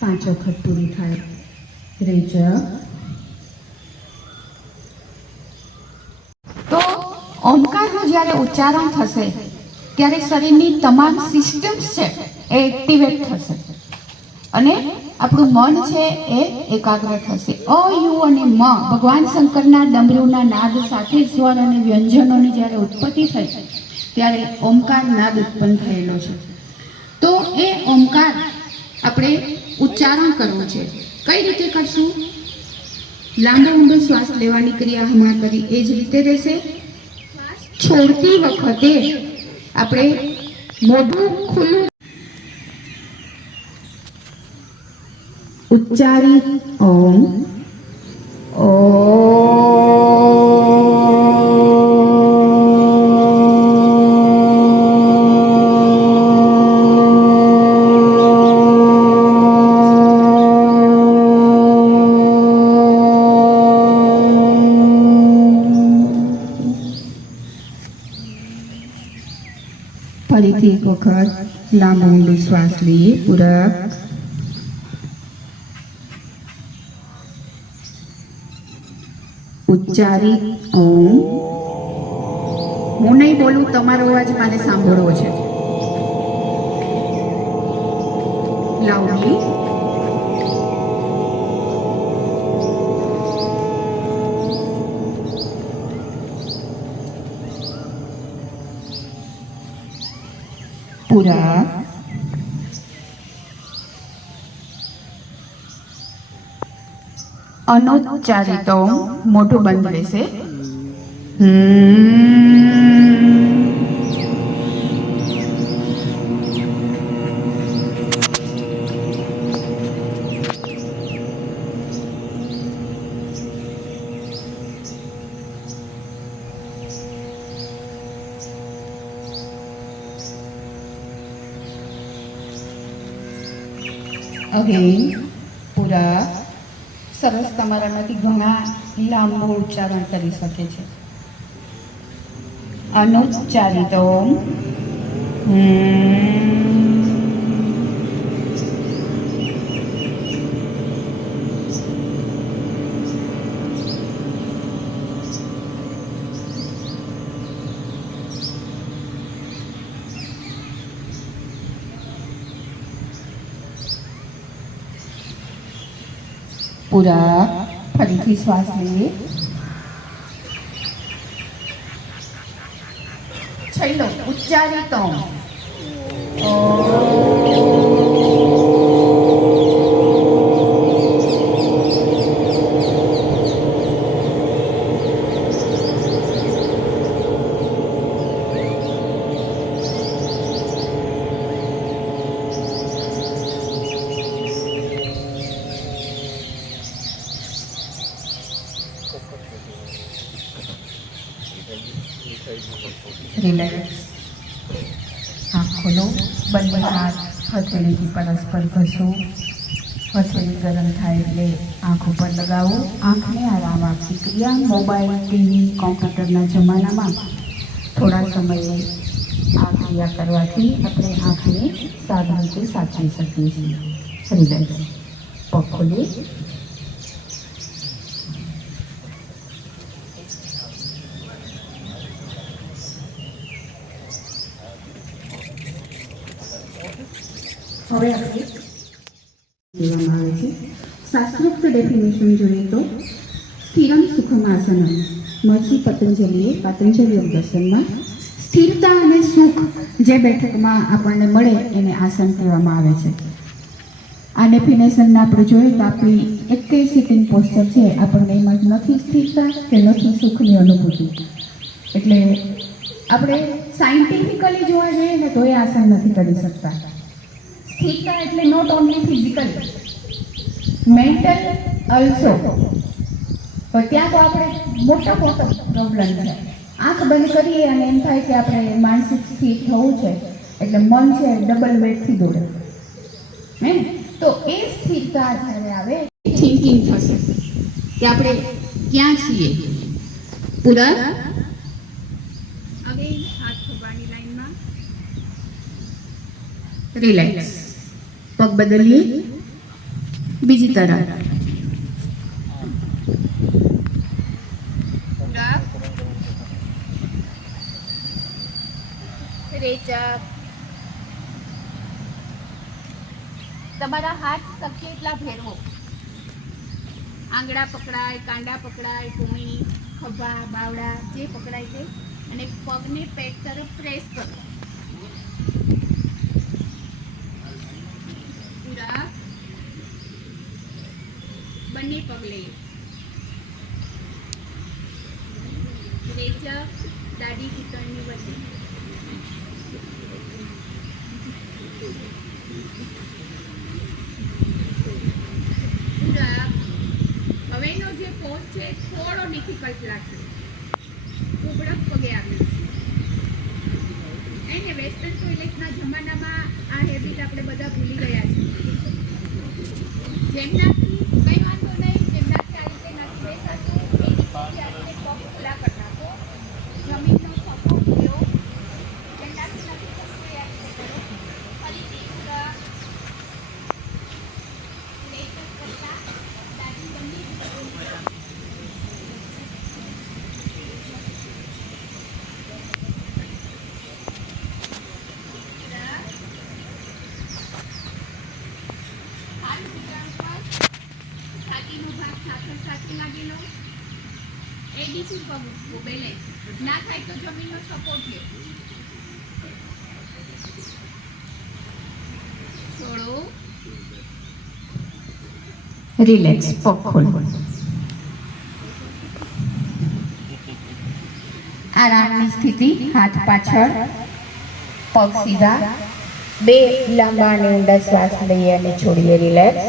પાંચ વખત પૂરી થાય. રેજ. તો ઓમકારનું જ્યારે ઉચ્ચારણ થશે ત્યારે શરીરની તમામ સિસ્ટમ્સ છે એ એક્ટિવેટ થશે અને આપણું મન છે એ એકાગ્ર થશે. અ, યુ અને મ ભગવાન શંકરના ડમરૂના નાદ સાથે સ્વર અને વ્યંજનોની જ્યારે ઉત્પત્તિ થઈ ત્યારે ઓમકાર નાદ ઉત્પન્ન થયેલો છે. તો એ ઓમકાર આપણે ઉચ્ચારણ કરવું છે. કઈ રીતે કરશું? લાંબો ઊંડો શ્વાસ લેવાની ક્રિયા હમણાં કરી એ જ રીતે રહેશે. છોડતી વખતે આપણે મોઢું ખુલ્લું ઉચ્ચારિત ઓમ ઓ ફરીથી એક વખત લાંબો ઊંડો શ્વાસ લઈએ. પૂરક ઉચ્ચારિત ઓમ. હું નહીં બોલું, તમારો અવાજ મારે સાંભળવો છે. લાઉડલી. પૂરા અનુચ્ચારિત ઓમ. મોઢું બંધ રહેશે. અગેન પૂરા. સરસ. તમારામાંથી ઘણા લાંબુ ઉચ્ચારણ કરી શકે છે. અનુચ્ચારિત ઓમ. પૂરા. ફરીથી શ્વાસ લઈએ. છેલ્લો ઉચ્ચારિત ઓમ. રિલેક્સ. આંખ ખોલો. બંને હાથ હથેળીથી પરસ્પર ઘસો. હથેળી ગરમ થાય એટલે આંખ ઉપર લગાવો. આંખને આરામ આપતી ક્રિયા મોબાઈલ, ટીવી, કોમ્પ્યુટરના જમાનામાં થોડા સમયે આ ક્રિયા કરવાથી આપણે આંખને સારી રીતે સાચવી શકીએ છીએ. રિલેક્સ. પગ ખોલીએ. હવે આપણે કહેવામાં આવે છે શાસ્ત્રોક્ત ડેફિનેશન જોઈએ તો સ્થિરમ સુખમ આસનમ. મહર્ષિ પતંજલિએ પાતંજલિ યોગ દર્શનમાં સ્થિરતા અને સુખ જે બેઠકમાં આપણને મળે એને આસન કહેવામાં આવે છે. આ ડેફિનેશનને આપણે જોઈએ તો આપણી એક સિટિંગ પોસ્ચર છે આપણને એમાં નથી સ્થિરતા કે નથી સુખની અનુભૂતિ. એટલે આપણે સાયન્ટિફિકલી જોવા જઈએ ને તો એ આસન નથી કરી શકતા. સ્થિરતા એટલે not only physical, mental also. તો ત્યાં તો આપણે મોટો પ્રોબ્લેમ છે. આંખ બંધ કરીએ અને એમ થાય કે આપણે માનસિક સ્થિર થવું છે એટલે મન છે ડબલ વેટથી દોડે. હે તો એ સ્થિરતા જ્યારે આવે થિંકિંગ થશે કે આપણે ક્યાં છીએ. પૂરક અગેન હાથ ખભાની લાઈનમાં. રિલેક્સ. પગ બદલીએ બીજી તરફ. રેચક. તમારા હાથ શક્ય એટલા ભેરવો. આંગળા પકડાય, કાંડા પકડાય, કોમી, ખભા, બાવડા જે પકડાય છે, અને પગને પેટ તરફ પ્રેસ કરો. પૂરા બંને પગ લઈએ. રેચક દાઢી ઘૂંટણની વચ્ચે. હવેનો જે પોઝ છે થોડો ડિફિકલ્ટ લાગશે. ઉબળક પગે આવી એને વેસ્ટર્ન ટોયલેટના જમાનામાં આ હેબિટ આપણે બધા ભૂલી ગયા છીએ. જેમનાથી કંઈ વાંધો નહીં, જેમનાથી આ રીતે નથી બેસાતું એ રીતેથી આ રીતે પગ ખુલ્લા કરી નાખો. જમીનનો સપોર્ટ લ્યો. જેમનાથી નથી થતું એ આ રીતે કરો. ફરીથી પૂરા રેચક કરતા દાઢી બંને છાતીનો ભાગ સાથે લાગી લો. એડીથી પગ મૂકવો, બેલેન્સ ના થાય તો જમીનનો સપોર્ટ લો. છોડો. રિલેક્સ. પગ ખોલો. આરામની સ્થિતિ. હાથ પાછળ, પગ સીધા. બે લાંબા અને ઊંડા શ્વાસ લઈએ અને છોડીએ. રિલેક્સ.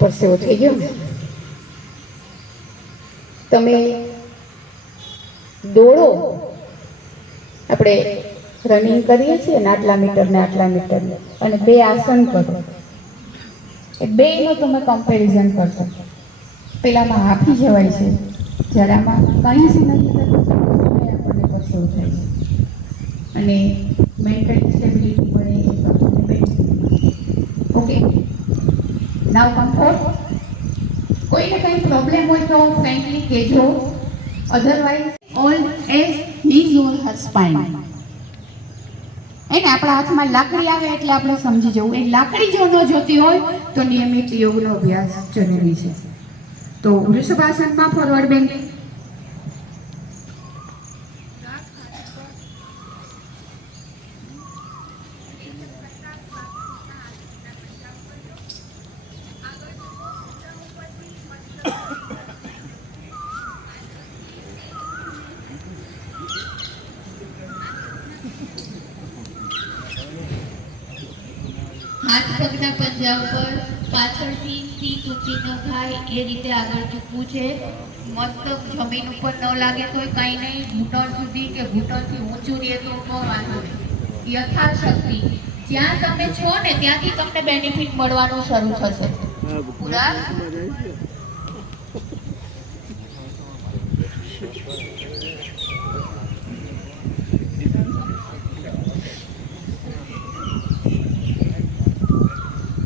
પરસેવો થઈ ગયો. તમે દોડો, આપણે રનિંગ કરીએ છીએ ને આટલા મીટર ને આટલા મીટર, અને બે આસન કરો. એ બેનો તમે કમ્પેરિઝન કરશો. પેલામાં હાંફી જવાય છે, જ્યારે આમાં કંઈ જ નથી થતું આપણને પરસેવો થાય છે, અને મેન્ટલ સ્ટેબિલિટી મળે એ તમને બેનિફિટ. ઓકે, નાવ કમ્ફર્ટ. કોઈને કંઈ પ્રોબ્લેમ હોય તો ફ્રેન્કલી કહેજો. અધરવાઇઝ ઓલ એઝ હીઝ ઓર હર સ્પાઇન. એને આપણા હાથમાં લાકડી આવે એટલે આપણે સમજી જવું. એ લાકડી જો ન જોતી હોય તો નિયમિત યોગનો અભ્યાસ જરૂરી છે. તો વૃષભાસનમાં ફોરવર્ડ બેન્ડિંગ. હાથ પગના પંજા ઉપર પાછળથી સીટ ઊંચી ન થાય એ રીતે આગળ ઝૂકવું છે. મસ્તક જમીન ઉપર ન લાગે તો કાંઈ નહીં. ઘૂંટણ સુધી કે ઘૂંટણથી ઊંચું રહે તો વાંધો નહીં. યથાશક્તિ જ્યાં તમે છો ને ત્યાંથી તમને બેનિફિટ મળવાનું શરૂ થશે. પૂરા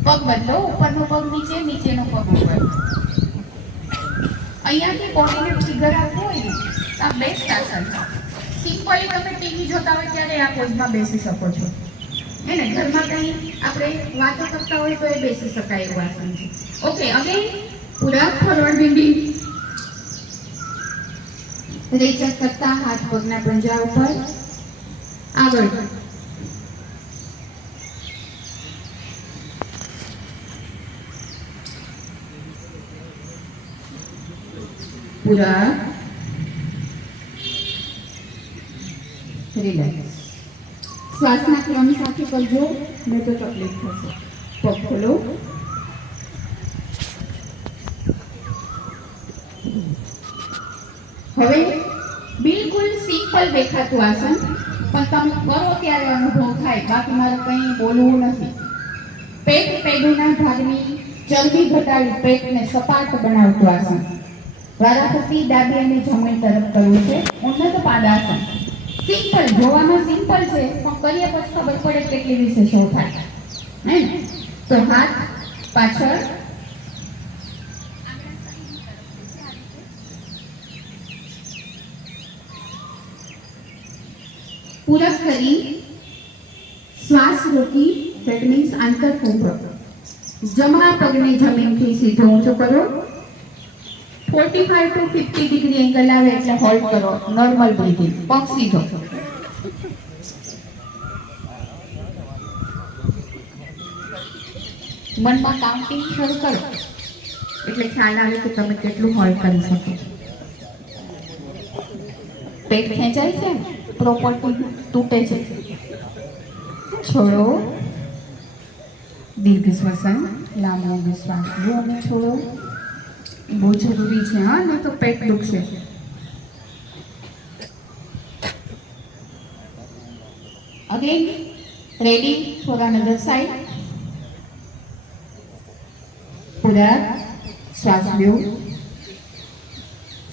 પગ બદલો. ઉપરનો પગ નીચે, નીચેનો પગ ઉપર. અહીંયાથી બોડીને ફિગર આપવો હોય ને આ બેસ્ટ આસન છે. સિમ્પલી તમે ટીવી જોતા હોય ત્યારે આ પોઝમાં બેસી શકો છો. હે ને, ઘરમાં કંઈ આપણે વાતો કરતા હોય તો એ બેસી શકાય એવું આસન છે. ઓકે, હવે પૂરા ફોરવર્ડ બેન્ડિંગ. રેચક કરતા હાથ પગના પંજા ઉપર. આગળ. પૂરા. રિલેક્સ. શ્વાસના ક્રમ સાથે કરજો, નહીં તો તકલીફ થશે. પગ ખોલો. હવે બિલકુલ સિમ્પલ દેખાતું આસન, પણ તમે કરો ત્યારે અનુભવ થાય. બાકી મારે કંઈ બોલવું નથી. પેટ પેઢીના ભાગની ચરબી ઘટાડી પેટને સપાટ બનાવતું આસન. વારાફરતી ડાબી અને જમણી તરફ કરવું છે. ઉન્નત પાદાસન. સિમ્પલ, જોવામાં સિમ્પલ છે પણ કરીએ પછી ખબર પડે કેટલી વિશેષો થાય. હે ને? તો હાથ પાછળ, પૂરક કરી શ્વાસ રોકી, ધેટ મીન્સ આંતરકુંભ. જમણા પગને જમીનથી સીધો ઊંચો કરો. 45 to 50 ડિગ્રી એંગલ આવે એટલે હોલ્ડ કરો. નોર્મલ બ્રીથિંગ, પગ સીધો. મનમાં કાઉન્ટિંગ શરૂ કરો એટલે ખ્યાલ આવે કે તમે કેટલું હોલ્ડ કરી શકો. પેટ ખેંચાય છે, પ્રોપર્ટી તૂટે છે. છોડો, દીર્ઘ શ્વસન, લાંબો શ્વાસ લો અને છોડો. બહુ જરૂરી છે, હા, નહીં તો પેટ દુખશે. Again ready for another side. પૂરા શ્વાસ લો,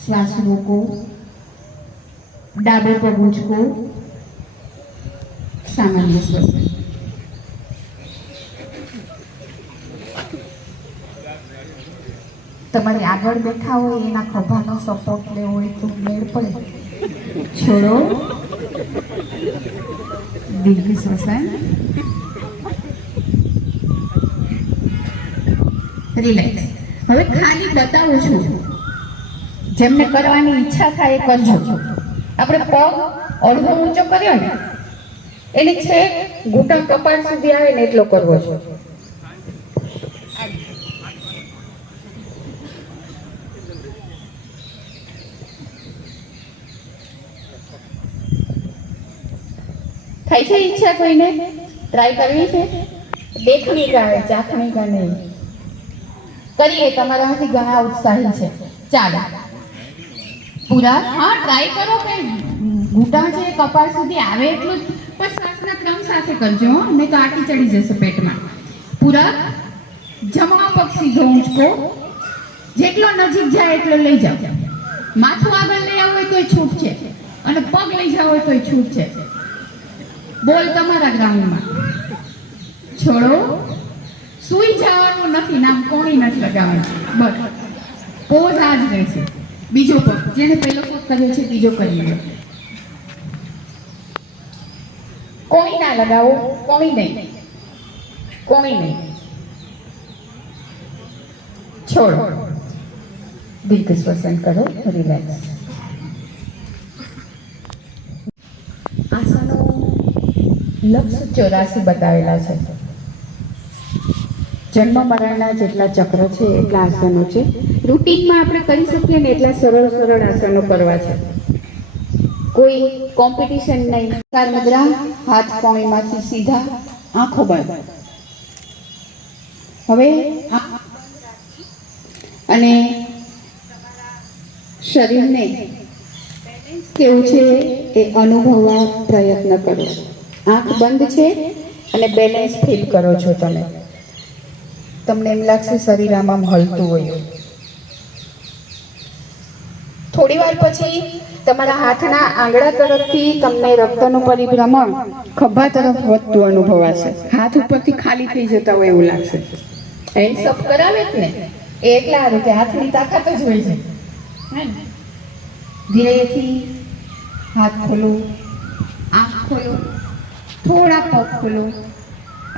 શ્વાસ રોકો, ડાબો પગ ઊંચકો, સામાન્ય શ્વસન. તમારે આગળ બેઠા હોય એના ખભાનો સપોર્ટ લેવો હોય તો મેળ પડે. છોડો, દીર્ઘ શ્વસન, રિલેક્સ. હવે ખાલી બતાવું છું, જેમને કરવાની ઈચ્છા થાય એ કરજો. આપણે પગ અડધો ઊંચો કર્યો ને એને છે ઘૂંટણ કપાળ સુધી આવે ને એટલો કરવો છે. થાય છે ઈચ્છા કોઈને ટ્રાય કરવી છે? દેખણી કા ચાખણી કા નહીં. કરીએ, તમારામાંથી ઘણા ઉત્સાહી છે. ચાલો પૂરા, હા, ટ્રાય કરો કે ઘૂંટણ છે કપાળ સુધી આવે એટલું જ, પણ શ્વાસના ક્રમ સાથે કરજો, નહીં તો આટી ચડી જશે પેટમાં. પૂરા, જમણો પગ સીધો ઊંચકો, જેટલો નજીક જાય એટલો લઈ જાઓ. માથું આગળ લઈ આવું હોય તોય છૂટ છે અને પગ લઈ જાવ હોય તોય છૂટ છે. બોલ તમારા ગ્રાઉન્ડમાં. છોડો, સુઈ જવાનું નથી, નામ કોણી નથી લગાવવાનું. બસ પોઝ આ જ રહેશે. બીજો પગ, જેને પહેલો પગ કર્યો છે બીજો કરી લો. કોણી ના લગાવો, કોણી નહીં, કોણી નહીં. છોડો, દીર્ઘ શ્વસન કરો, રિલેક્સ. આસનો લક્ષ 84 બતાવેલા છે. જન્મ મરણના જેટલા ચક્ર છે એટલા આસનો છે. રૂટીનમાં આપણે કરી શકીએ ને એટલા સરળ સરળ આસનો કરવા છે. કોઈ કોમ્પિટિશન નહીં. નમસ્કાર મુદ્રા, હાથ કોણીમાંથી સીધા, આંખો બંધ. હવે અને શરીરને કેવું છે એ અનુભવવા પ્રયત્ન કરો. આંખ બંધ છે અને બેલેન્સ ફીલ કરો છો તમે. તમને એમ લાગશે શરીર આમાં હલતું હોય. થોડી વાર પછી તમારા હાથના આંગળા તરફથી તમને રક્તનું પરિભ્રમણ ખભા તરફ વધતું અનુભવાશે. હાથ ઉપરથી ખાલી થઈ જતા હોય એવું લાગશે. હેન્ડ્સ અપ કરાવે જ ને એ એટલા સારું કે હાથની તાકાત જ હોય છે. ધીરેથી હાથ ખોલો, આંખ ખોલો, થોડા પગ ખોલો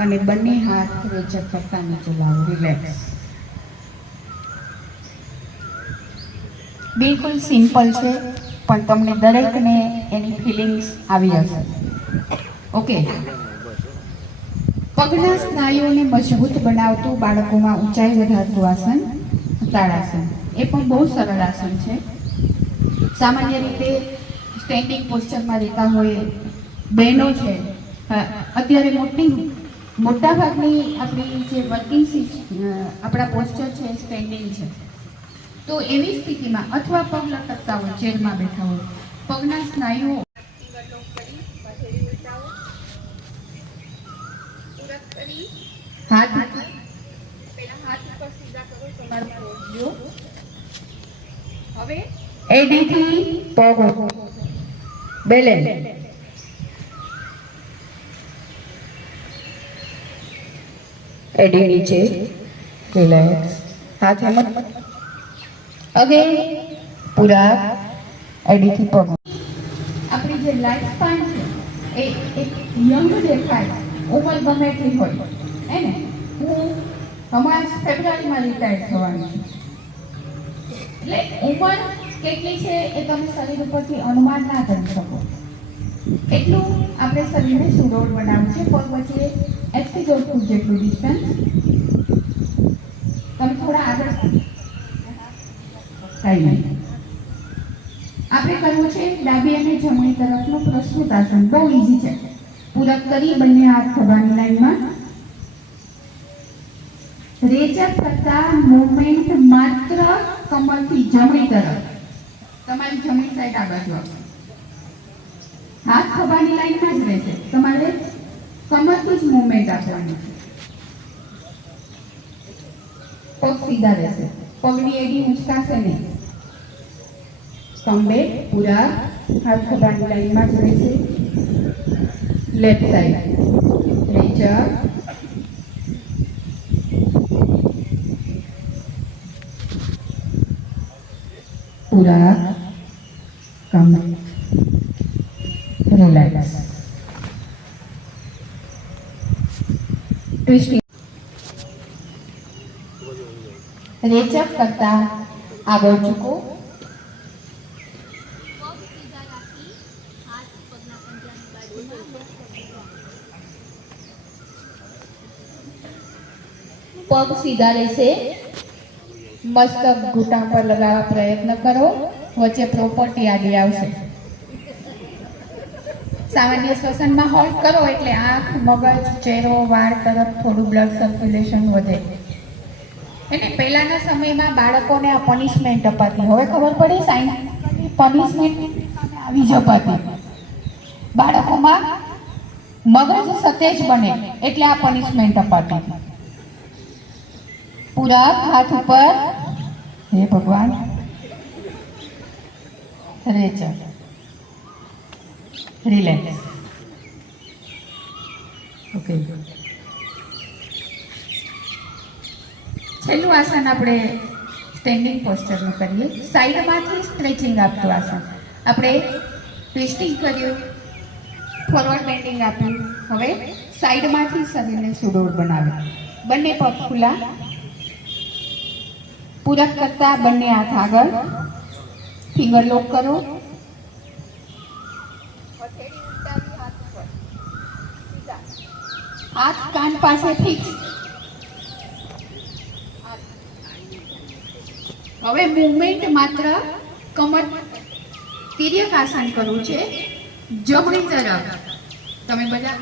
અને બંને હાથ રેચક કરતા નીચે લાવો. રિલેક્સ. બિલકુલ સિમ્પલ છે પણ તમને દરેકને એની ફિલિંગ્સ આવી હશે. ઓકે. પગના સ્નાયુઓને મજબૂત બનાવતું, બાળકોમાં ઊંચાઈ વધારતું આસન તાળાસન. એ પણ બહુ સરળ આસન છે. સામાન્ય રીતે સ્ટેન્ડિંગ પોસ્ચરમાં રહેતા હોય બહેનો છે, અત્યારે મોટા ભાગની આપણી જે વર્કિંગ આપણા પોસ્ચર છે સ્ટેન્ડિંગ છે. તો એવી સ્થિતિમાં અથવા પગ લટકતા હોય, ચેરમાં બેઠા હોય, પગના સ્નાયુઓ હાથ ઉપર હવે એડી થી પગ બેલેન્સ, એડી નીચે રિલેક્સ, હાથ હિંમત અગેન પૂરા એડી થી પગ. આપણી જે લાઈફ સ્પાન છે એ એક યંગ દેખાય, ઉંમર ગમે એટલી હોય એને. હું હમણાં ફેબ્રુઆરીમાં રિટાયર થવાની છું, એટલે ઉંમર કેટલી છે એ તમે શરીર ઉપરથી અનુમાન ના કરી શકો. એટલું આપણે શરીરને સુડોળ બનાવવું છે. પગ વચ્ચે 1 થી 2 ફૂટ જેટલું ડિસ્ટન્સ. તમે થોડા આગળ કઈ નહીં. આપણે કરવું છે ડાબી અને જમણી તરફનું પ્રસ્તુત આસન. બહુ ઈઝી છે. પૂરક કરી બંને હાથ ખભાની લાઈનમાં. રેચક કરતા મૂવમેન્ટ માત્ર કમરથી જમણી તરફ. તમારી જમણી સાઈડ આ બાજુ આવશે. હાથ ખભાની લાઈનમાં જ રહેશે. તમારે કમરથી જ મૂવમેન્ટ આપવાની છે. પગ સીધા રહેશે. પગની એડી ઉંચકાશે નહીં. કમબે પૂરા હાથ ખભાની લાઈનમાં જ રહેશે. લેફ્ટ સાઈડ રેચક, પૂરા કમ રિલેક્સ, ટ્વિસ્ટિંગ. રેચક કરતા આગળ ઝૂકો. પગ સીધા રહેશે. મસ્તક ઘૂંટણ પર લગાવવા પ્રયત્ન કરો. વચ્ચે પ્રોપર્ટી આડી આવશે. સામાન્ય શ્વસનમાં હોલ્ડ કરો એટલે આંખ, મગજ, ચહેરો, વાળ તરફ થોડું બ્લડ સર્ક્યુલેશન વધે. એને પહેલાના સમયમાં બાળકોને આ પનિશમેન્ટ અપાતી. હવે ખબર પડી સાયન્સ પનિશમેન્ટ આવી જ અપાતી. બાળકોમાં મગજ સતેજ બને એટલે આ પનિશમેન્ટ અપાતી. પૂરા હાથ ઉપર. હે ભગવાન. રેચક, રિલેક્સ. ઓકે. છેલ્લું આસન આપણે સ્ટેન્ડિંગ પોસ્ચરનું કરીએ. સાઈડમાંથી સ્ટ્રેચિંગ આપતું આસન. આપણે ટ્વિસ્ટિંગ કર્યું, ફોરવર્ડ બેન્ડિંગ આપ્યું. હવે સાઈડમાંથી શરીરને સુડોળ બનાવે. બંને પગ ખુલ્લા. પૂરક કરતા બંને હાથ આગળ. ફિંગર લોક કરો. હાથ કાન પાસે ફિક્સ. હવે મૂવમેન્ટ માત્ર કમર. તિર્યક આસન કરવું છે જમણી તરફ. તમે બધા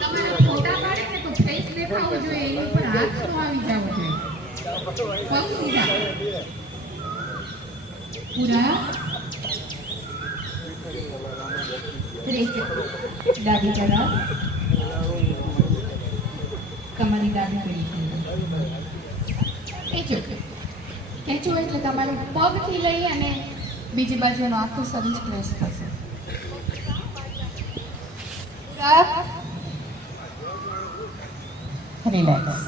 તમારા ફોટા પાડે ને તો ફેસ દેખાવો જોઈએ, એની ઉપર હાથ તો આવી જવો જોઈએ. પગ સીધા. પૂરા ડાબી તરફ. તમારી ડાબી પેલી ખેંચો. ખેંચો એટલે તમારું પગથી લઈ અને બીજી બાજુનો આખું શરીર પ્રેસ થશે. રિલેક્સ.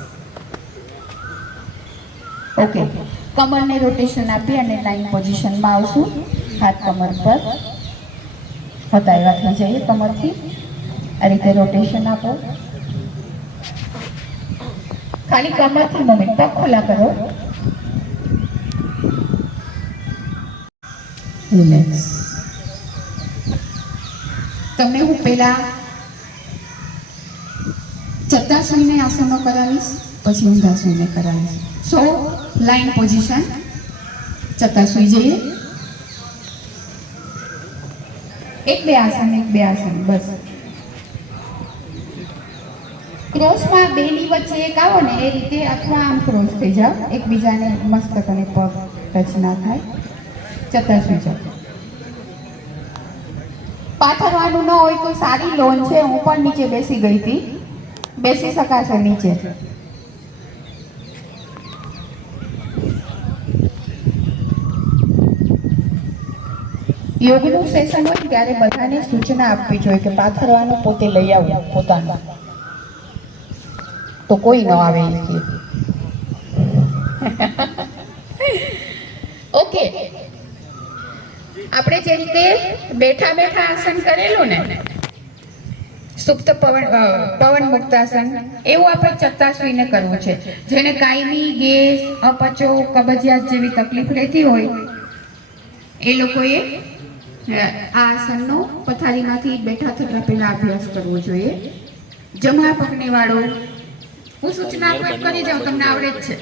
ઓકે. કમરને રોટેશન આપી અને લાઈન પોઝિશનમાં આવશું. હાથ કમર પર હતાવ્યા થઈ જઈએ. કમરથી આ રીતે રોટેશન આપો. ખાલી કમરથી મૂવમેન્ટ. પગ ખુલ્લા કરો. રિલેક્સ. તમને હું પહેલા ચત્તાસુઈને આસનો કરાવીશ, પછી ઊંધાસુઈને કરાવીશ. સો લાઈન પોઝિશન. ચત્તાસુઈ જઈએ. એક બે આસન બસ. ક્રોસમાં બેની વચ્ચે એક આવો ને એ રીતે, અથવા આમ ક્રોસ થઈ જાઓ. એકબીજાને મસ્તક અને પગ ટચ ના થાય. ચત્તાસુઈ જાઓ. પાથરવાનું ન હોય તો સારી લોન છે, હું પણ નીચે બેસી ગઈ હતી, બેસી શકાશે નીચે. યોગનું સેશન હોય ત્યારે બધાને સૂચના આપવી જોઈએ કે પાથરવાનું પોતે લઈ આવવું પોતાનું, તો કોઈ ન આવે એ કે. ઓકે, આપણે જે રીતે બેઠા બેઠા આસન કરેલું ને, સુપ્ત પવન મુક્તાસન, એવું આપણે ચત્તાશ્રીને કરવું છે. જેને કાયમી ગેસ, અપચો, કબજિયાત જેવી તકલીફ રહેતી હોય એ લોકોએ આ આસનનો પથારીમાંથી બેઠા થતા પહેલા અભ્યાસ કરવો જોઈએ. જમણા પગને વાળો, હું સૂચનાત્મક કરી જાઉં, તમને આવડે જ છે.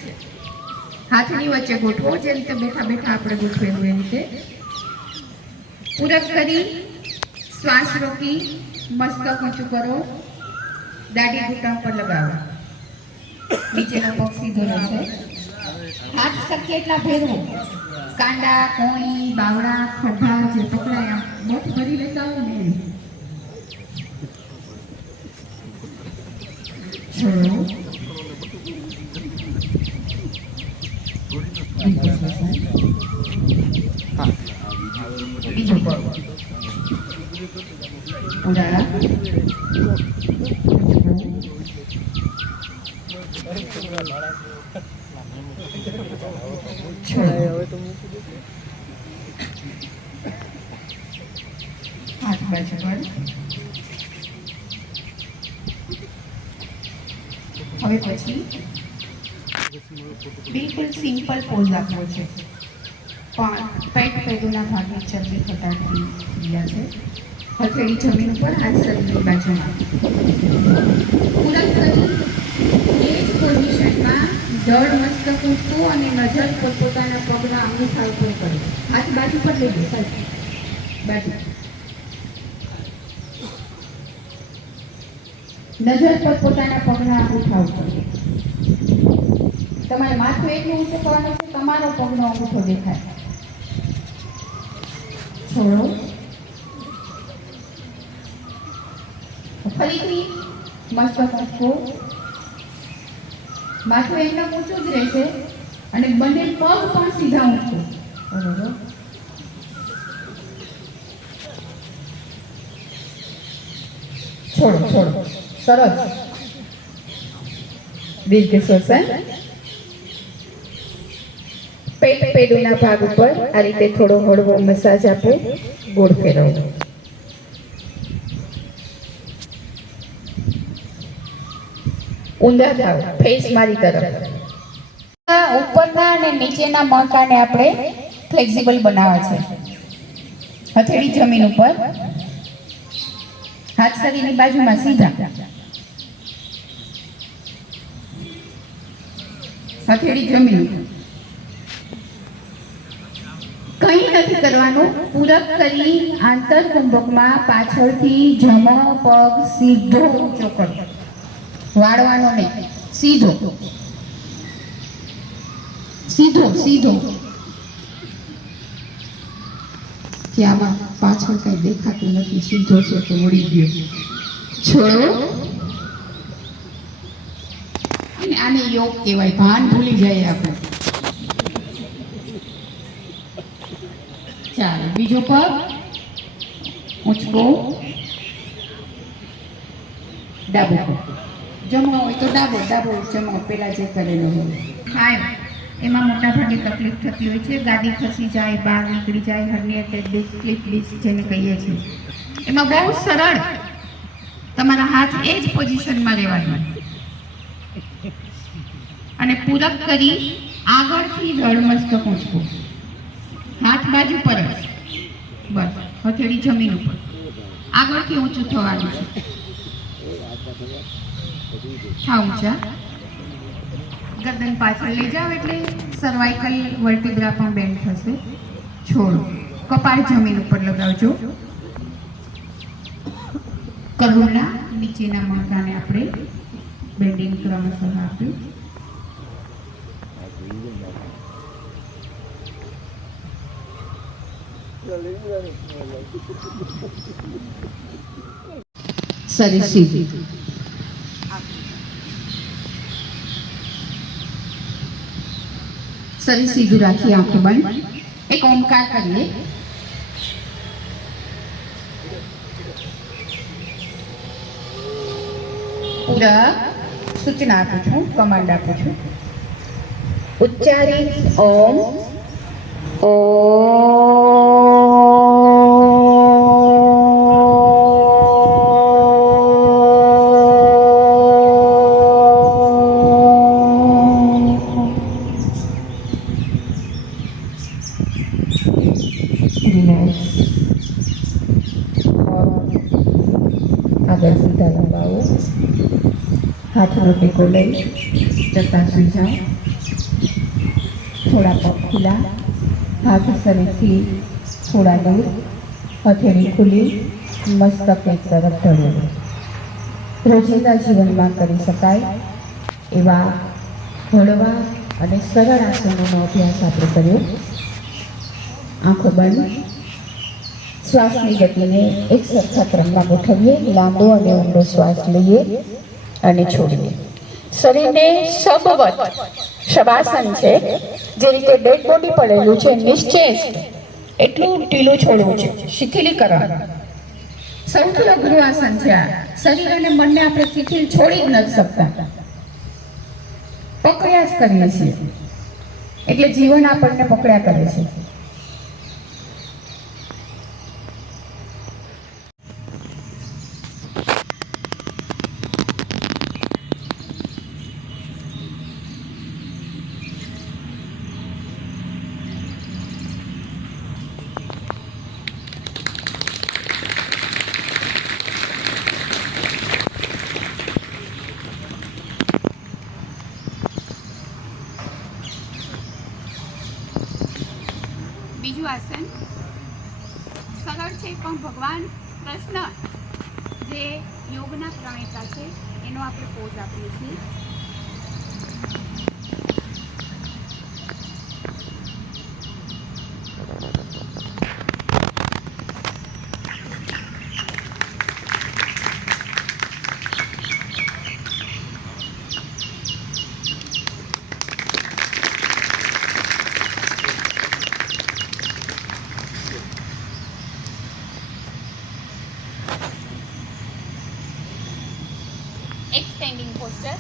હાથની વચ્ચે ગોઠવો, જે રીતે બેઠા બેઠા આપણે ગોઠવેલું એ રીતે. પૂરક કરી શ્વાસ રોકી મસ્તક ઊંચું કરો, દાઢી ઘૂંટણ પર લગાવો, નીચેનો પગ સીધો રહેશે. હાથ સરખી એટલા ફેરવો, કાંડા, કોણી, બાવડા, ખભા જે પકડાય મોટ ભરી લેતા હોય ને એમ. છોડો. બીજો પગ ઉડા. હાથ બાજુ પર. હવે પછી બિલકુલ સિમ્પલ પોઝ આપવો છે, પણ પેટ પેડુના ભાગની ચરબી ઘટાડતી ક્રિયા છે. હથેળી જમીન ઉપર, હાથ શરીરની બાજુમાં. પૂરક કરી એ જ પોઝિશનમાં ધડ મસ્તક ઊંચું અને નજર પોતપોતાના પગના અંગૂઠા ઉપર કરો. હાથ બાજુ પર લઈ દો, બાજુ. નજર પોતપોતાના પગના અંગૂઠા ઉપર. તમારે માથું એટલું ઊંચું કરવાનું છે, તમારો પગનો અંગૂઠો દેખાય. છોડો. ફરીથી મસ્તક ઊંચું, માથું એકદમ ઊંચું જ રહેશે અને બંને પગ પણ સીધા ઊંચું. બરોબર. છોડો છોડો. સરસ. દીર્ઘ શ્વસન. પેટ પેડુના ભાગ ઉપર આ રીતે થોડો હળવો મસાજ આપો, ગોળ ફેરવો. ઊંધા થાવ, ફેસ મારી તરફ. ઉપરના અને નીચેના મણકાને આપણે ફ્લેક્સિબલ બનાવવા છે. હથેળી જમીન ઉપર, હાથ શરીરની બાજુમાં સીધા. હથેળી જમીન ઉપર. કંઈ નથી કરવાનું. પૂરક કરી આંતર કુંભકમાં પાછળથી જમણો પગ સીધો ઊંચો કરો, વાળવાનો નહીં, સીધો સીધો સીધો. કે આમાં પાછળ કઈ દેખાતું નથી, સીધો છે તો વળી ગયો. છોડો. આને યોગ કહેવાય, ભાન ભૂલી જાય આપણે. ચાલો, બીજો પગ ઊંચકો, ડાબો પગ. જમણો હોય તો ડાબો, ડાબો જમણો, પેલા જે કરેલો હોય. થાય એમાં મોટા ભાગે તકલીફ થતી હોય છે. ગાદી ખસી જાય, બહાર નીકળી જાય, હર્નિયેટેડ ડિસ્ક, સ્લિપ ડિસ્ક જેને કહીએ છીએ. એમાં બહુ સરળ, તમારા હાથ એ જ પોઝિશનમાં રહેવાના અને પૂરક કરી આગળથી ધડ મસ્તક ઊંચકો, હાથ બાજુ પર જ, બસ. હથેળી જમીન ઉપર, આગળથી ઊંચું થવાનું છે. ઊંચા. ગરદન પાછળ લઈ જાઓ એટલે સર્વાઇકલ વર્ટિબ્રા પણ બેન્ડ થશે. છોડો. કપાળ જમીન ઉપર લગાવજો. કરુણા નીચેના મણકાને આપણે બેન્ડિંગ ક્રમશઃ આપ્યું. શરીર સીધું. શરીર સીધું રાખી આંખો બંધ. એક ઓમકાર કરીએ. પૂરા સૂચના આપું છું, કમાન્ડ આપું છું. ઉચ્ચારિત ઓમ. આગળ સીધા લંબાવો. હાથનો ટેકો લઈ જતા સુઈ જાઓ. થોડા પગ ખુલ્લા, હાથ શરીરથી થોડા દૂર, હથેળી ખુલ્લી, મસ્તક એક તરફ ઢળેલું. રોજિંદા જીવનમાં કરી શકાય એવા હળવા અને સરળ આસનોનો અભ્યાસ આપણે કર્યો. આંખો બંધ. શ્વાસની ગતિને એક સરખા ક્રમમાં ગોઠવીએ. લાંબો અને ઊંડો શ્વાસ લઈએ અને છોડીએ. શરીરને સબવત શવાસન છે, જે રીતે ડેડ બોડી પડેલું છે નિશ્ચય એટલું ઢીલું છોડવું છે. શિથિલીકરણ સૌથી અઘરું આસન છે આ. શરીર અને મનને આપણે શિથિલ છોડી જ નથી શકતા, પકડ્યા જ કરીએ છીએ. એટલે જીવન આપણને પકડ્યા કરે છે. બીજું આસન સરળ છે, પણ ભગવાન કૃષ્ણ જે યોગના પ્રણેતા છે એનો આપણે પોઝ આપીએ છીએ. એક સ્ટેન્ડિંગ પોસ્ચર.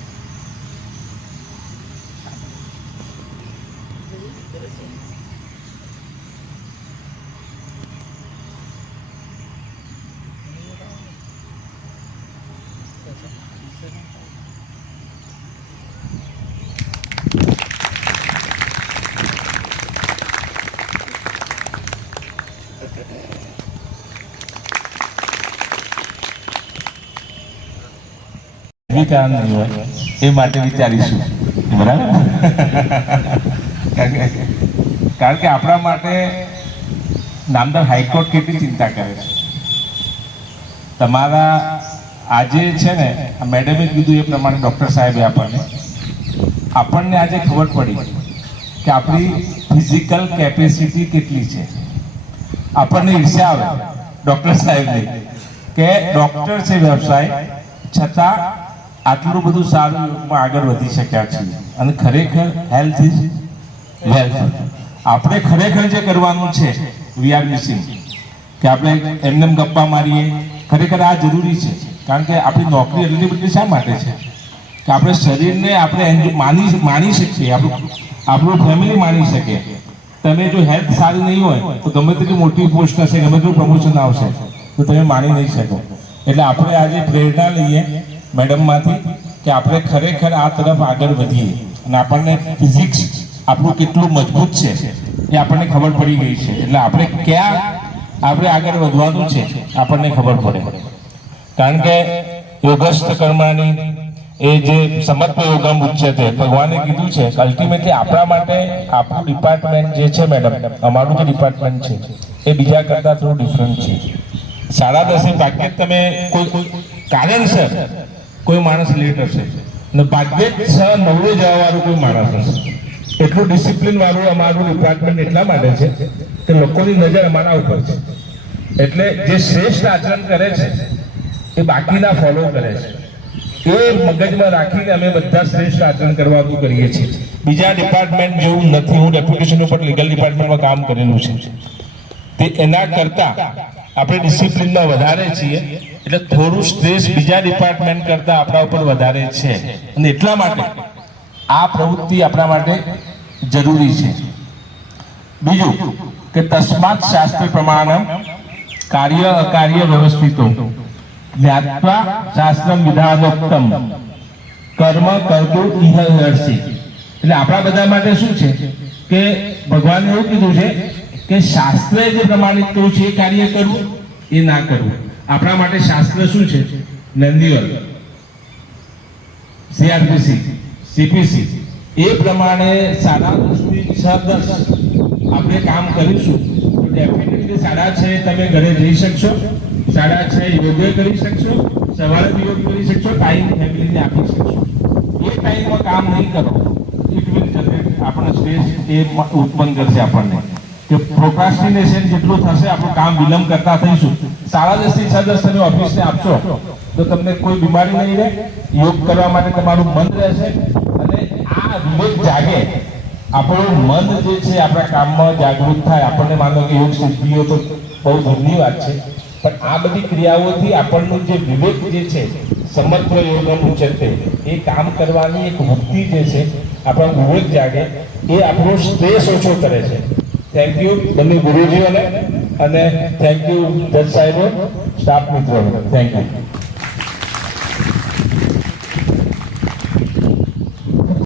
કામ નહીં હોય એ માટે વિચારીશું, બરાબર? કારણ કે આપણા માટે નામદાર હાઈકોર્ટ કેટલી ચિંતા કરે છે. તમારા આજે છે ને મેડમે કીધું એ પ્રમાણે ડૉક્ટર સાહેબે આપણને આજે ખબર પડી કે આપણી ફિઝિકલ કેપેસિટી કેટલી છે. આપણને ઈર્ષ્યા આવે ડૉક્ટર સાહેબને કે ડૉક્ટર છે વ્યવસાય છતાં આટલું બધું સારું આગળ વધી શક્યા છીએ. અને ખરેખર હેલ્થ ઇઝ વેલ્થ. આપણે ખરેખર જે કરવાનું છે વી આર મિસિંગ. કે આપણે એમને ગપ્પા મારીએ, ખરેખર આ જરૂરી છે. કારણ કે આપણી નોકરી એટલી બધી શા માટે છે કે આપણે શરીરને આપણે માણી શકીએ, આપણું ફેમિલી માણી શકે. તમે જો હેલ્થ સારી નહીં હોય તો ગમે તેટલી મોટી પોસ્ટ હશે, ગમે તેટલું પ્રમોશન આવશે તો તમે માણી નહીં શકો. એટલે આપણે આજે પ્રેરણા લઈએ મેડમમાંથી કે આપણે ખરેખર આ તરફ આગળ વધીએ. અને આપણને ફિઝિક્સ આપણું કેટલું મજબૂત છે એ આપણને ખબર પડી ગઈ છે. એટલે આપણે ક્યાં આપણે આગળ વધવાનું છે આપણને ખબર પડે. કારણ કે યોગસ્થ કર્માની એ જે સમર્પ યોગમ ઉચ્યતે ભગવાને કીધું છે કે અલ્ટિમેટલી આપણા માટે આપણું ડિપાર્ટમેન્ટ જે છે મેડમ, અમારું જે ડિપાર્ટમેન્ટ છે એ બીજા કરતાં થોડું ડિફરન્ટ છે. 10:30 ભાગ્યે તમે કોઈ કારણસર કોઈ માણસ લેટ હશે ને ભાગ્યે જ 9 જવા વાળું કોઈ માણસ હશે. એટલું ડિસિપ્લિન વાળું અમારું ડિપાર્ટમેન્ટ એટલા માટે છે કે લોકોની નજર અમારા ઉપર છે, એટલે જે શ્રેષ્ઠ આચરણ કરે છે એ બાકીના ફોલો કરે છે, એ મગજમાં રાખીને અમે બધા શ્રેષ્ઠ આચરણ કરવાનું કરીએ છીએ. બીજા ડિપાર્ટમેન્ટ જેવું નથી. હું ડેપ્યુટેશન ઉપર લીગલ ડિપાર્ટમેન્ટમાં કામ કરેલું છે, તે એના કરતા આપણે ડિસિપ્લિનમાં વધારે છીએ, એટલે થોડું સ્ટ્રેસ બીજા ડિપાર્ટમેન્ટ કરતા આપણા ઉપર વધારે છે, અને એટલા માટે આ પ્રવૃત્તિ આપણા માટે જરૂરી છે. બીજું કે તસ્માત શાસ્ત્ર પ્રમાણમ કાર્ય અકાર્ય વ્યવસ્થિતો જ્ઞાત્વા શાસ્ત્રમ વિધાનોક્તમ કર્મ કરતું ઇહર્ષિ. એટલે આપણા બધા માટે શું છે કે ભગવાને એવું કીધું છે કે શાસ્ત્રે જે પ્રમાણિત કર્યું છે એ કાર્ય કરવું, એ ના કરવું. આપણા માટે શાસ્ત્ર શું છે? નંદીવલ, CRPC, CPC, એ પ્રમાણે 10:30 થી 6:10 આપણે કામ કરીશું તો ડેફિનેટલી 6:30 તમે ઘરે જઈ શકશો, 6:30 યોગ્ય કરી શકશો, સવારે યોગ કરી શકશો, ટાઈમ ફેમિલીને આપી શકશો. એ ટાઈમમાં કામ નહીં કરો, ઇટ વિલ જનરેટ આપણને સ્ટ્રેસ એ ઉત્પન્ન કરશે આપણને, કે પ્રોક્રાસ્ટિનેશન જેટલું થશે આપણું કામ વિલંબ કરતા થઈશું. 10:30 થી 6:10 તમે ઓફિસને આપશો તો તમને કોઈ બીમારી નહીં રહે, યોગ કરવા માટે તમારું મન રહેશે, અને આ વિવેક જાગે, આપણું મન જે છે આપણા કામમાં જાગૃત થાય. આપણને માનો કે યોગ સિદ્ધિઓ તો બહુ દૂરની વાત છે, પણ આ બધી ક્રિયાઓથી આપણનું જે વિવેક જે છે સમત્વ યોગમ ઉચ્ચતે, એ કામ કરવાની એક વૃત્તિ જે છે, આપણો વિવેક જાગે, એ આપણો સ્ટ્રેસ ઓછો કરે છે. થેન્ક યુ બંને ગુરુજીઓને, અને થેન્ક યુ જજ સાહેબો, સ્ટાફ મિત્રોને. Thank you.